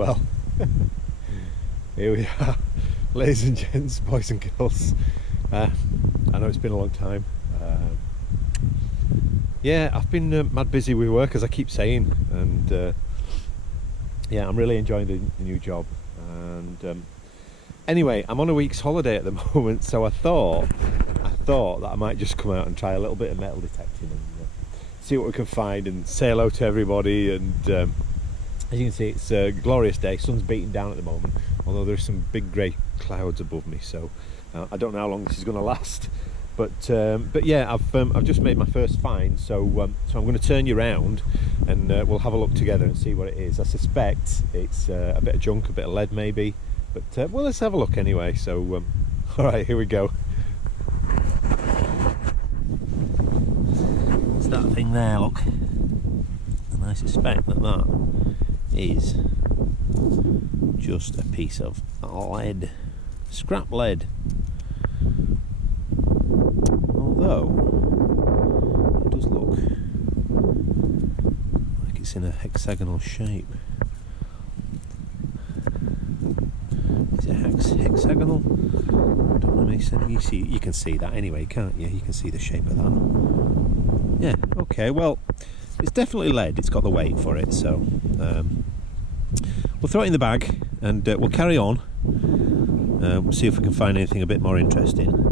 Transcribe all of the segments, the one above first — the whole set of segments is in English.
Well, here we are, ladies and gents, boys and girls. I know it's been a long time. Yeah, I've been mad busy with work, as I keep saying, and yeah, I'm really enjoying the new job. And anyway, I'm on a week's holiday at the moment, so I thought that I might just come out and try a little bit of metal detecting and see what we can find and say hello to everybody. And as you can see, it's a glorious day. Sun's beating down at the moment, although there's some big grey clouds above me, so I don't know how long this is going to last. But yeah, I've just made my first find, so I'm going to turn you around and we'll have a look together and see what it is. I suspect it's a bit of junk, a bit of lead maybe, but well, let's have a look anyway. So all right, here we go. It's that thing there, look, and I suspect that is just a piece of lead, scrap lead. Although it does look like it's in a hexagonal shape. Is it hexagonal? Don't let me say. You can see that anyway, can't you? You can see the shape of that. Yeah. Okay. Well, it's definitely lead. It's got the weight for it, so we'll throw it in the bag and we'll carry on. We'll see if we can find anything a bit more interesting.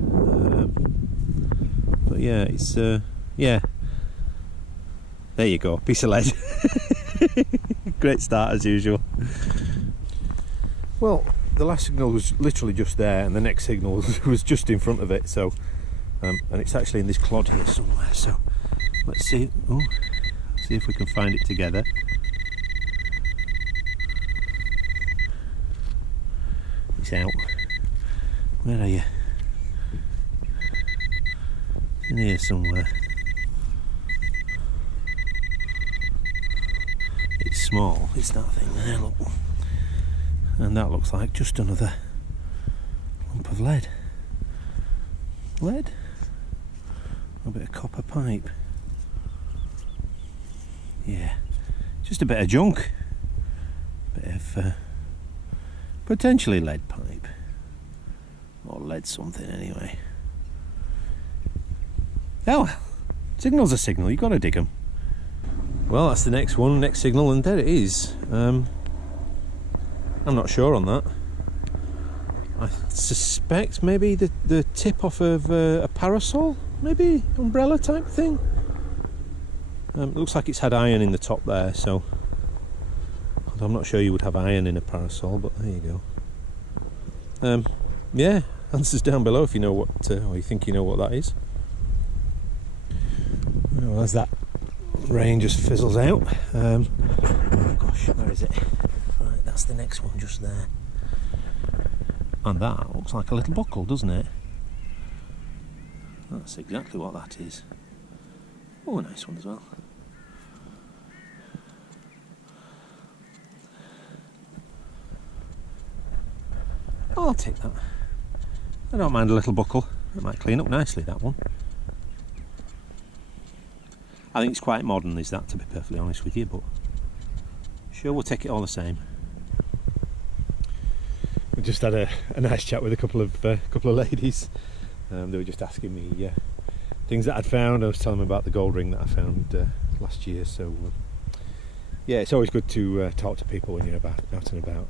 But yeah, it's yeah. There you go, piece of lead. Great start as usual. Well, the last signal was literally just there, and the next signal was just in front of it. So, and it's actually in this clod here somewhere. So, let's see. Oh, see if we can find it together. It's out. Where are you? In here somewhere. It's small, it's that thing there, look. And that looks like just another lump of lead. Lead? A bit of copper pipe. Yeah, just a bit of junk. A bit of potentially lead pipe. Or lead something anyway. Oh well, signal's a signal, you've got to dig them. Well, that's the next one, next signal, and there it is. I'm not sure on that. I suspect maybe the tip off of a parasol, maybe umbrella type thing. It looks like it's had iron in the top there, so I'm not sure you would have iron in a parasol, but there you go. Yeah, answers down below if you know what, or you think you know what that is. Well, as that rain just fizzles out. Oh gosh, where is it? Right, that's the next one just there. And that looks like a little buckle, doesn't it? That's exactly what that is. Oh, a nice one as well. I'll take that. I don't mind a little buckle. It might clean up nicely, that one. I think it's quite modern, is that, to be perfectly honest with you, but sure, we'll take it all the same. We just had a nice chat with a couple of ladies. They were just asking me things that I'd found. I was telling them about the gold ring that I found last year. So yeah, it's always good to talk to people when you're out and about.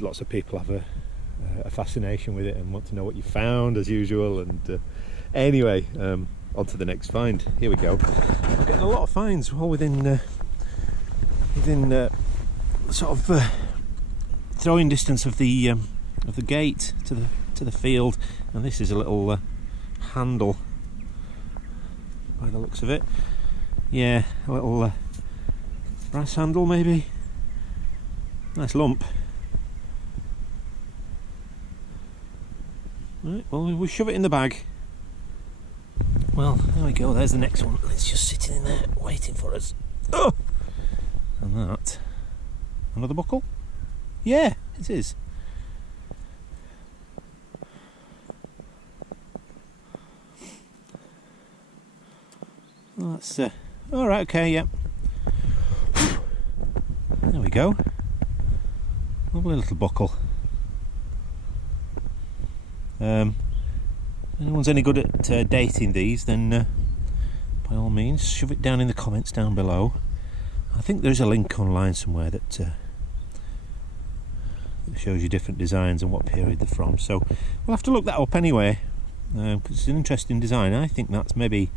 Lots of people have a fascination with it and want to know what you found, as usual. And anyway, on to the next find. Here we go. I'm getting a lot of finds, all within sort of throwing distance of the gate to the field. And this is a little handle, by the looks of it. Yeah, a little brass handle maybe. Nice lump. Right, well, we'll shove it in the bag. Well, there we go, there's the next one. It's just sitting in there waiting for us. Oh! And that. Another buckle? Yeah, it is. Well, that's alright, okay, yeah. There we we go. Lovely little buckle. If anyone's any good at dating these, then by all means shove it down in the comments down below. I think there's a link online somewhere that shows you different designs and what period they're from, so we'll have to look that up anyway, because it's an interesting design. I think that's maybe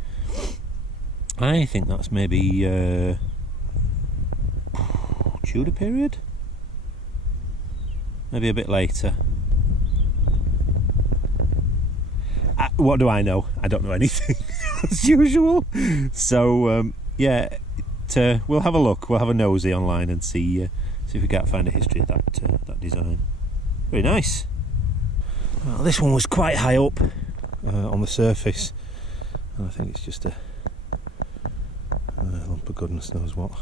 Tudor period, maybe a bit later. What do I know? I don't know anything as usual. So yeah, we'll have a look. We'll have a nosy online and see if we can't find a history of that design. Very nice. Well, this one was quite high up on the surface, and I think it's just a lump of goodness knows what.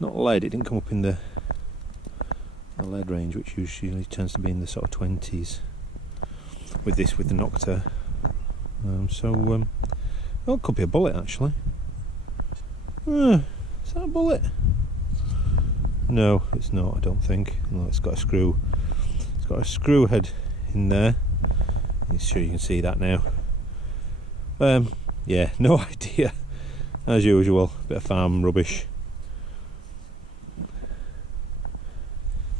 Not lead. It didn't come up in the lead range, which usually tends to be in the sort of 20s. With the NOKTA. Well, it could be a bullet actually. Is that a bullet? No, it's not, I don't think. No, it's got a screw. It's got a screw head in there. I'm sure you can see that now. Yeah, no idea. As usual, bit of farm rubbish.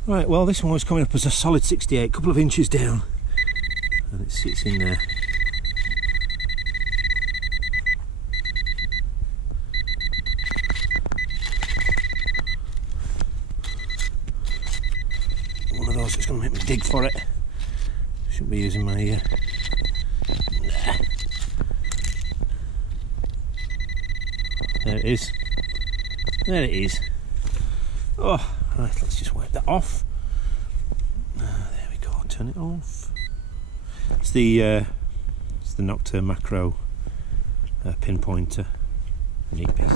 Right, well, this one was coming up as a solid 68, couple of inches down. And it sits in there. One of those that's going to make me dig for it. Shouldn't be using my There it is. There it is. Oh, right, let's just wipe that off. There we go, turn it off. It's the NOKTA MAKRO pinpointer. Neat piece.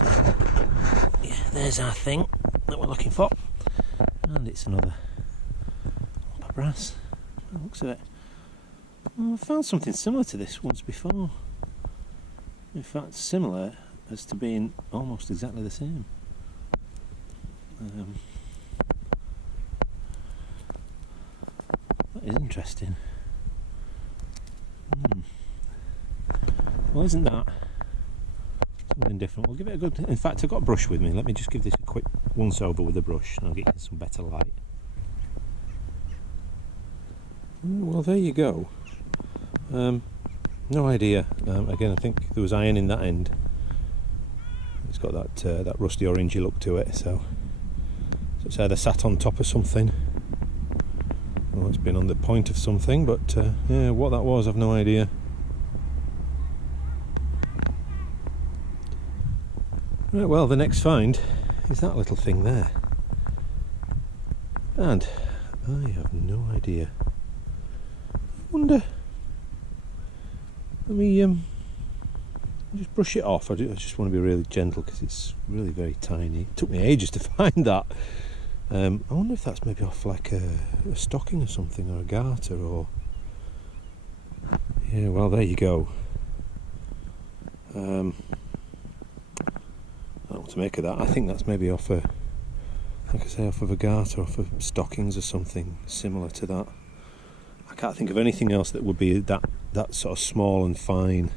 Yeah, there's our thing that we're looking for, and it's another lump of brass. By the looks of it. Oh, I found something similar to this once before. In fact, similar as to being almost exactly the same. That is interesting. Well, isn't that something different? We'll give it a good... In fact, I've got a brush with me. Let me just give this a quick once over with the brush and I'll get you some better light. Well, there you go. No idea. Again, I think there was iron in that end. It's got that rusty orangey look to it, so it's either sat on top of something or it's been on the point of something, but yeah, what that was, I've no idea. Right, well, the next find is that little thing there, and I have no idea. I wonder, let me just brush it off. I just want to be really gentle because it's really very tiny. It took me ages to find that. I wonder if that's maybe off like a stocking or something, or a garter, or... Yeah, well, there you go. I don't know what to make of that. I think that's maybe off a, like I say, off of a garter, off of stockings or something similar to that. I can't think of anything else that would be that sort of small and fine.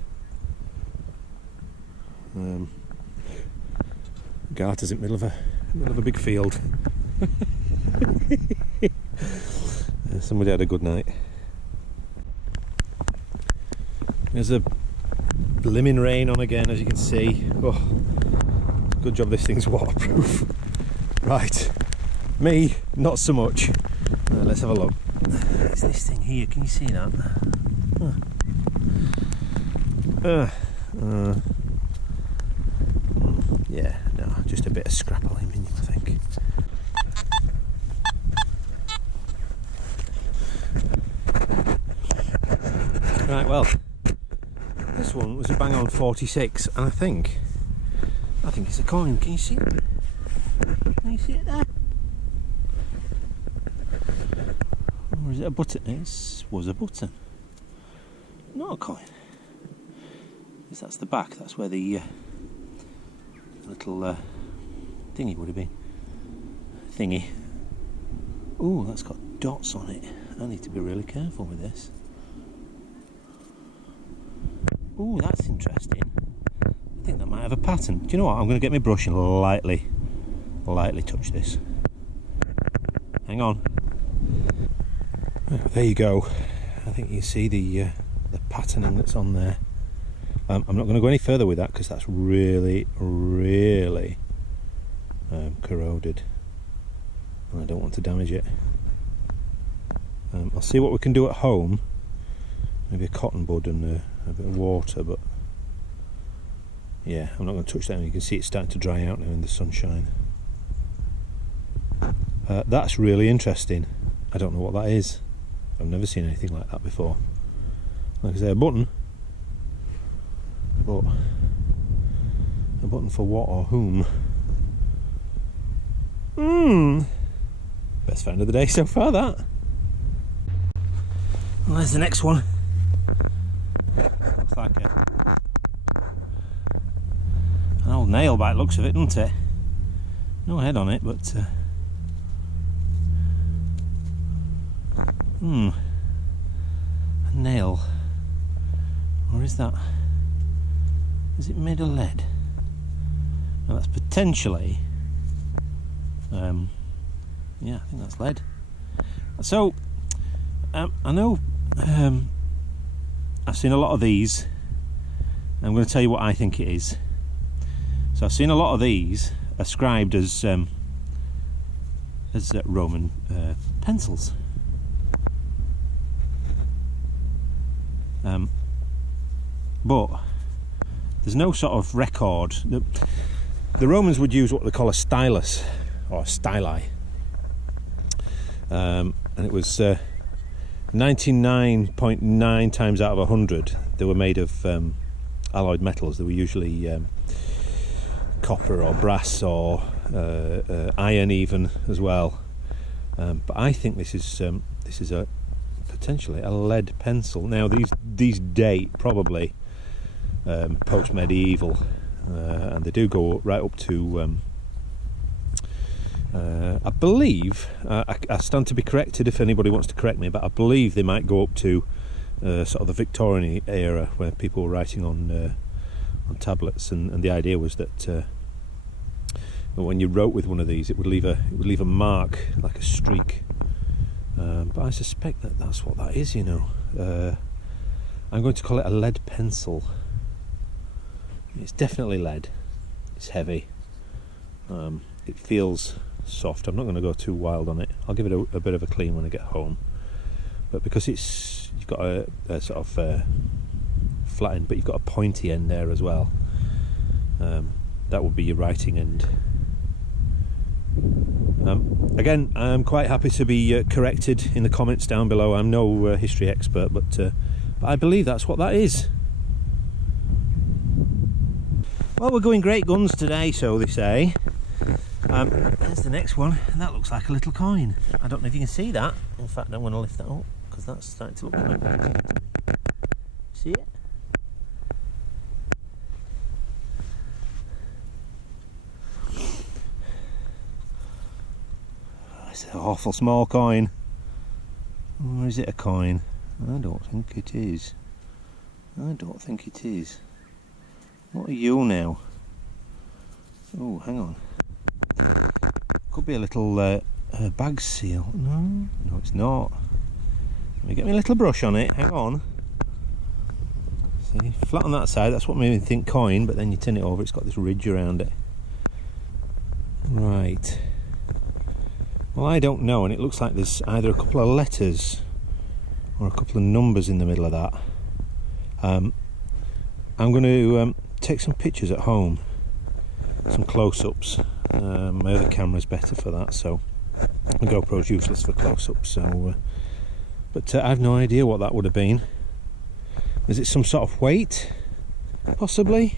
Garters in the middle of a big field. Somebody had a good night. There's a blimmin' rain on again, as you can see. Oh, good job this thing's waterproof. Right, me, not so much. Let's have a look. It's this thing here, can you see that? Yeah, no, just a bit of scrap aluminium, I think. Right, well, this one was a bang on 46, and I think it's a coin. Can you see it? Can you see it there? Or is it a button? It was a button. Not a coin. Because that's the back. That's where the little thingy would have been. thingy. Ooh, that's got dots on it. I need to be really careful with this. Ooh, that's interesting. I think that might have a pattern. Do you know what? I'm going to get my brush and lightly touch this. Hang on. There you go. I think you see the patterning that's on there. I'm not going to go any further with that because that's really corroded, and I don't want to damage it. I'll see what we can do at home. Maybe a cotton bud and a bit of water, but yeah, I'm not going to touch that. You can see it's starting to dry out now in the sunshine. That's really interesting. I don't know what that is. I've never seen anything like that before. Like I say, a button, but a button for what or whom? Best find of the day so far, that. Well, there's the next one. Looks like an old nail by the looks of it, doesn't it? No head on it, but a nail. Or is it made of lead? Now that's potentially, yeah, I think that's lead. So, I know I've seen a lot of these. I'm going to tell you what I think it is. So I've seen a lot of these ascribed as Roman pencils. But there's no sort of record. The Romans would use what they call a stylus or styli, and it was 99.9 times out of 100 they were made of alloyed metals. They were usually copper or brass or iron even as well. But I think this is a potentially a lead pencil. Now these date probably post-medieval, and they do go right up to I believe, I stand to be corrected if anybody wants to correct me, but I believe they might go up to sort of the Victorian era, where people were writing on tablets, and the idea was that when you wrote with one of these, it would leave a mark, like a streak. But I suspect that that's what that is, you know. I'm going to call it a lead pencil. It's definitely lead. It's heavy. It feels soft. I'm not going to go too wild on it. I'll give it a bit of a clean when I get home. But because you've got a sort of flat end, but you've got a pointy end there as well. That would be your writing end. Again, I'm quite happy to be corrected in the comments down below. I'm no history expert, but I believe that's what that is. Well, we're going great guns today, so they say. There's the next one, and that looks like a little coin. I don't know if you can see that. In fact, I'm going to lift that up because that's starting to look quite big. See it? It's an awful small coin. Or is it a coin? I don't think it is. I don't think it is. What are you now? Oh, hang on. Could be a little bag seal. No, it's not. Let me get my little brush on it. Hang on. See, flat on that side. That's what made me think coin, but then you turn it over, it's got this ridge around it. Right. Well, I don't know, and it looks like there's either a couple of letters or a couple of numbers in the middle of that. I'm going to take some pictures at home, some close-ups. My other camera's better for that, so the GoPro's useless for close-ups. So, but I have no idea what that would have been. Is it some sort of weight, possibly?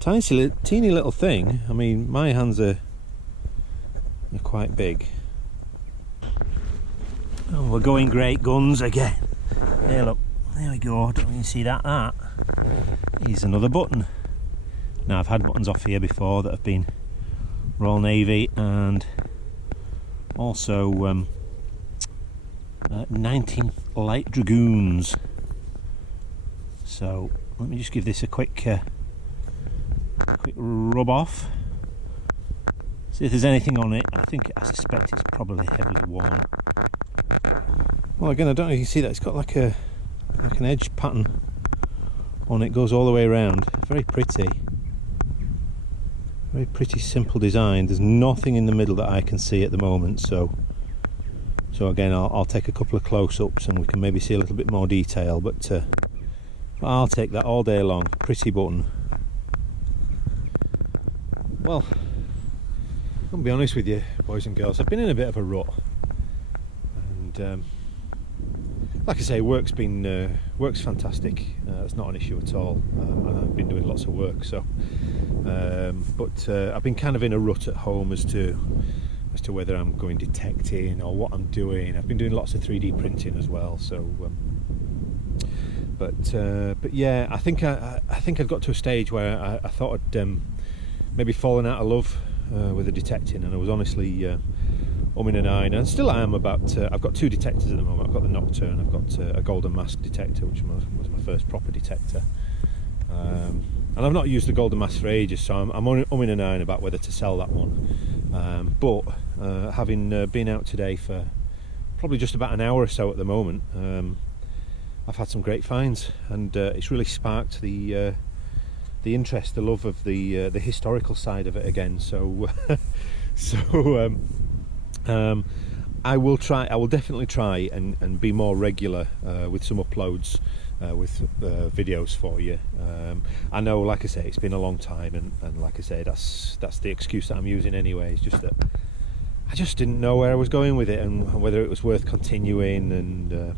Teeny little thing. I mean, my hands are quite big. Oh, we're going great guns again. There, look. There we go. Don't you see that? That is another button. Now, I've had buttons off here before that have been Royal Navy, and also 19th Light Dragoons. So let me just give this a quick rub off, see if there's anything on it. I suspect it's probably heavily worn. Well, again, I don't know if you can see that it's got like an edge pattern on it, goes all the way around. Very pretty simple design. There's nothing in the middle that I can see at the moment, so again I'll take a couple of close-ups and we can maybe see a little bit more detail, but I'll take that all day long. Pretty button. Well, I'll be honest with you, boys and girls, I've been in a bit of a rut, and like I say, work's fantastic. It's not an issue at all, and I've been doing lots of work. So, but I've been kind of in a rut at home as to whether I'm going detecting or what I'm doing. I've been doing lots of 3D printing as well. So, but yeah, I think I've got to a stage where I thought I'd maybe fallen out of love with the detecting, and I was honestly umming and ahhing, and still I am about. I've got two detectors at the moment. I've got the NOKTA and I've got a golden mask detector, which was my first proper detector. And I've not used the golden mask for ages, so I'm umming and ahhing about whether to sell that one. But having been out today for probably just about an hour or so at the moment, I've had some great finds, and it's really sparked the interest, the love of the historical side of it again. So, I will definitely try and be more regular with some uploads, with videos for you. I know, like I say, it's been a long time, and like I say, that's the excuse that I'm using anyway. It's just that I just didn't know where I was going with it and whether it was worth continuing, and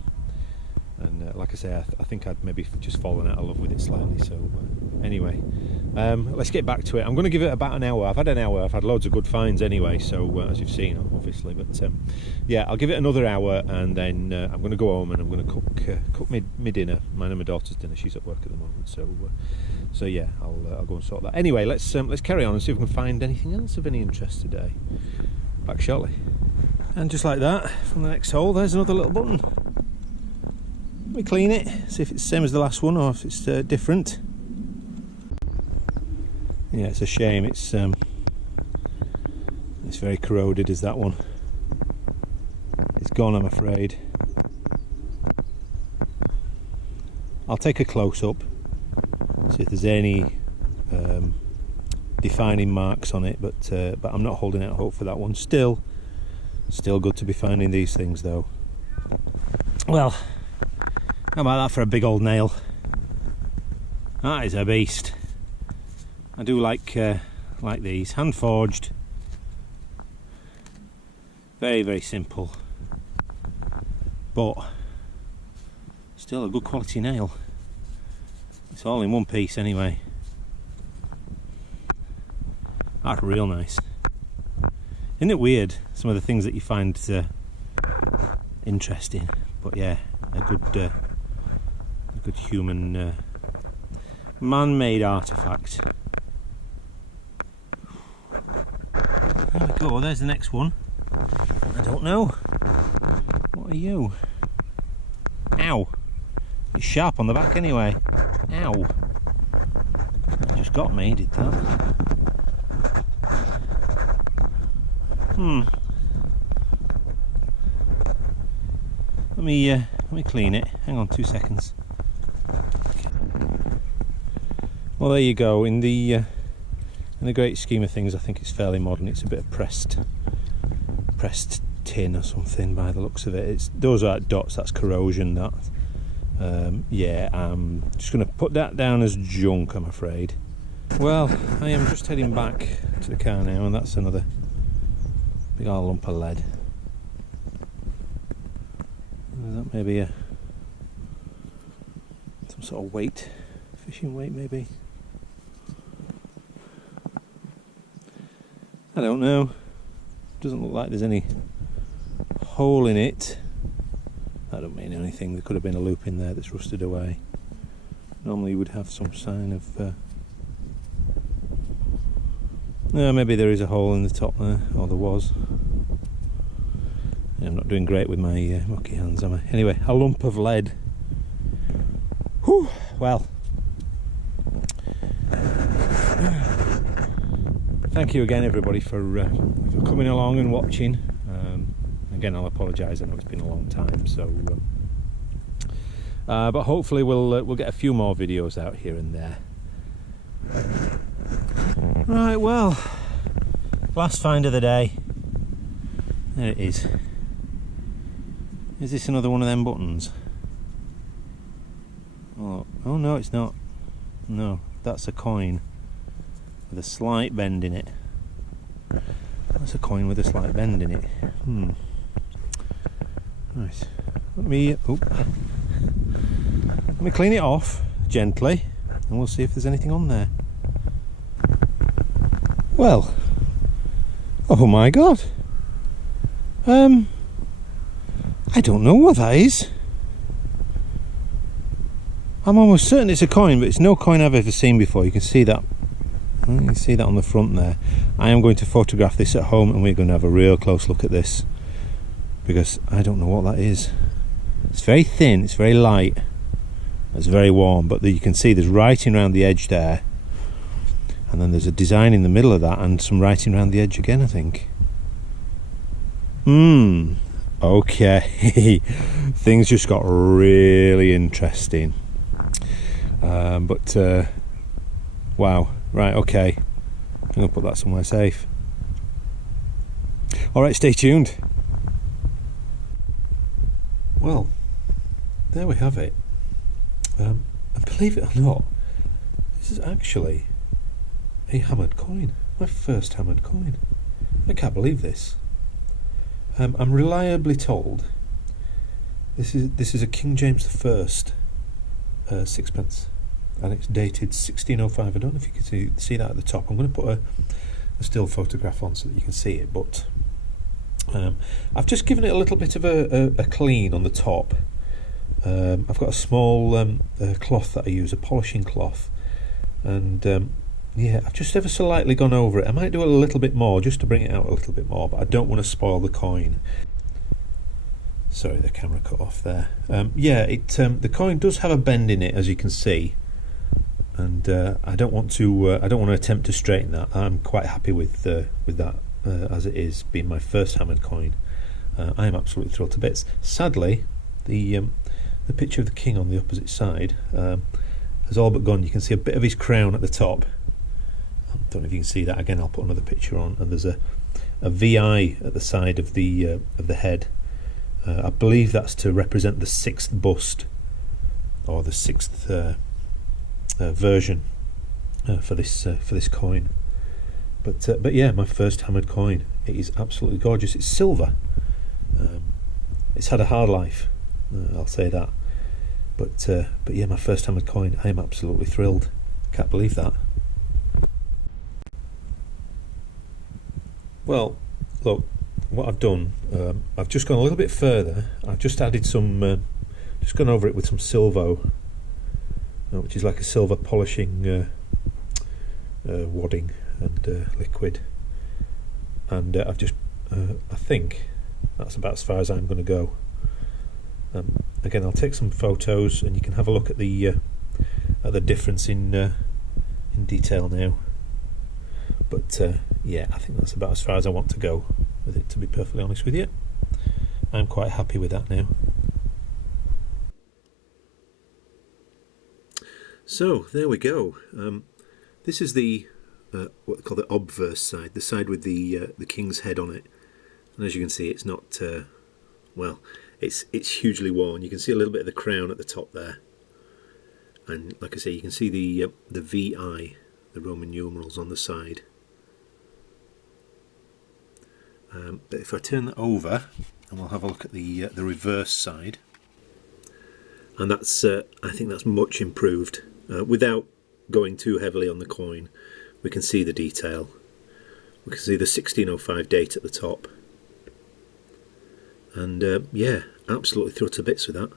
like I say, I think I'd maybe just fallen out of love with it slightly. So anyway, let's get back to it. I'm going to give it about an hour. I've had an hour. I've had loads of good finds anyway, so as you've seen, obviously. But yeah, I'll give it another hour, and then I'm going to go home and I'm going to cook my dinner. Mine and my daughter's dinner. She's at work at the moment, so yeah, I'll go and sort that. Anyway, let's carry on and see if we can find anything else of any interest today. Back shortly. And just like that, from the next hole, there's another little button. Let me clean it, see if it's the same as the last one or if it's different. Yeah, it's a shame. It's very corroded as that one. It's gone, I'm afraid. I'll take a close-up, see if there's any defining marks on it, but I'm not holding out hope for that one. Still good to be finding these things, though. Well, how about that for a big old nail? That is a beast. I do like these, hand forged. Very, very simple, but still a good quality nail. It's all in one piece anyway. That's real nice. Isn't it weird, some of the things that you find interesting? But yeah, a good human man-made artifact. There we go, there's the next one. I don't know. What are you? Ow. It's sharp on the back anyway. Ow. That just got me, did that? Let me clean it. Hang on 2 seconds. Well, there you go. In the great scheme of things, I think it's fairly modern. It's a bit of pressed tin or something by the looks of it. Those are dots. That's corrosion. That. Yeah, I'm just going to put that down as junk, I'm afraid. Well, I am just heading back to the car now, and that's another big old lump of lead. That may be some sort of weight, fishing weight maybe. I don't know. Doesn't look like there's any hole in it. That don't mean anything. There could have been a loop in there that's rusted away. Normally you would have some sign of Maybe there is a hole in the top there, or there was. Yeah, I'm not doing great with my mucky hands, am I? Anyway, a lump of lead. Whew, well. Thank you again, everybody, for coming along and watching. Again, I'll apologise. I know it's been a long time, so. But hopefully, we'll get a few more videos out here and there. Right, well, last find of the day. There it is. Is this another one of them buttons? Oh no, it's not. No, that's a coin with a slight bend in it. That's a coin with a slight bend in it. Right. Let me clean it off gently, and we'll see if there's anything on there. Well, oh my god. I don't know what that is. I'm almost certain it's a coin, but it's no coin I've ever seen before. You can see that. You can see that on the front there. I am going to photograph this at home, and we're going to have a real close look at this, because I don't know what that is. It's very thin, it's very light, it's very warm, but you can see there's writing around the edge there, and then there's a design in the middle of that, and some writing around the edge again, I think. Okay. Things just got really interesting. Wow. Right, okay. I'm going to put that somewhere safe. Alright, stay tuned. Well, there we have it. And believe it or not, this is actually a hammered coin. My first hammered coin. I can't believe this. I'm reliably told this is a King James I sixpence, and it's dated 1605. I don't know if you can see that at the top. I'm going to put a still photograph on so that you can see it, but I've just given it a little bit of a clean on the top. I've got a small cloth that I use, a polishing cloth, and yeah, I've just ever so lightly gone over it. I might do a little bit more just to bring it out a little bit more, but I don't want to spoil the coin. Sorry, the camera cut off there. Yeah, the coin does have a bend in it, as you can see, and I don't want to attempt to straighten that. I'm quite happy with that as it is, being my first hammered coin. I am absolutely thrilled to bits. Sadly, the picture of the king on the opposite side has all but gone. You can see a bit of his crown at the top. I don't know if you can see that. Again, I'll put another picture on, and there's a VI at the side of the head. I believe that's to represent the 6th bust, or the 6th version for this coin. But yeah, my first hammered coin. It is absolutely gorgeous. It's silver. It's had a hard life, I'll say that. But yeah, my first hammered coin. I am absolutely thrilled. Can't believe that. Well, look, what I've done, I've just gone a little bit further. I've just added some, just gone over it with some Silvo, which is like a silver polishing wadding and liquid. And I've just, I think that's about as far as I'm going to go. Again, I'll take some photos, and you can have a look at the difference in detail now. But yeah, I think that's about as far as I want to go with it, to be perfectly honest with you. I'm quite happy with that now. So there we go. This is the what they call the obverse side, the side with the king's head on it. And as you can see, it's not well, it's hugely worn. You can see a little bit of the crown at the top there, and like I say, you can see the VI, the Roman numerals on the side. But if I turn that over, and we'll have a look at the reverse side, and that's I think that's much improved. Without going too heavily on the coin, we can see the detail. We can see the 1605 date at the top, and yeah, absolutely thrilled to bits with that.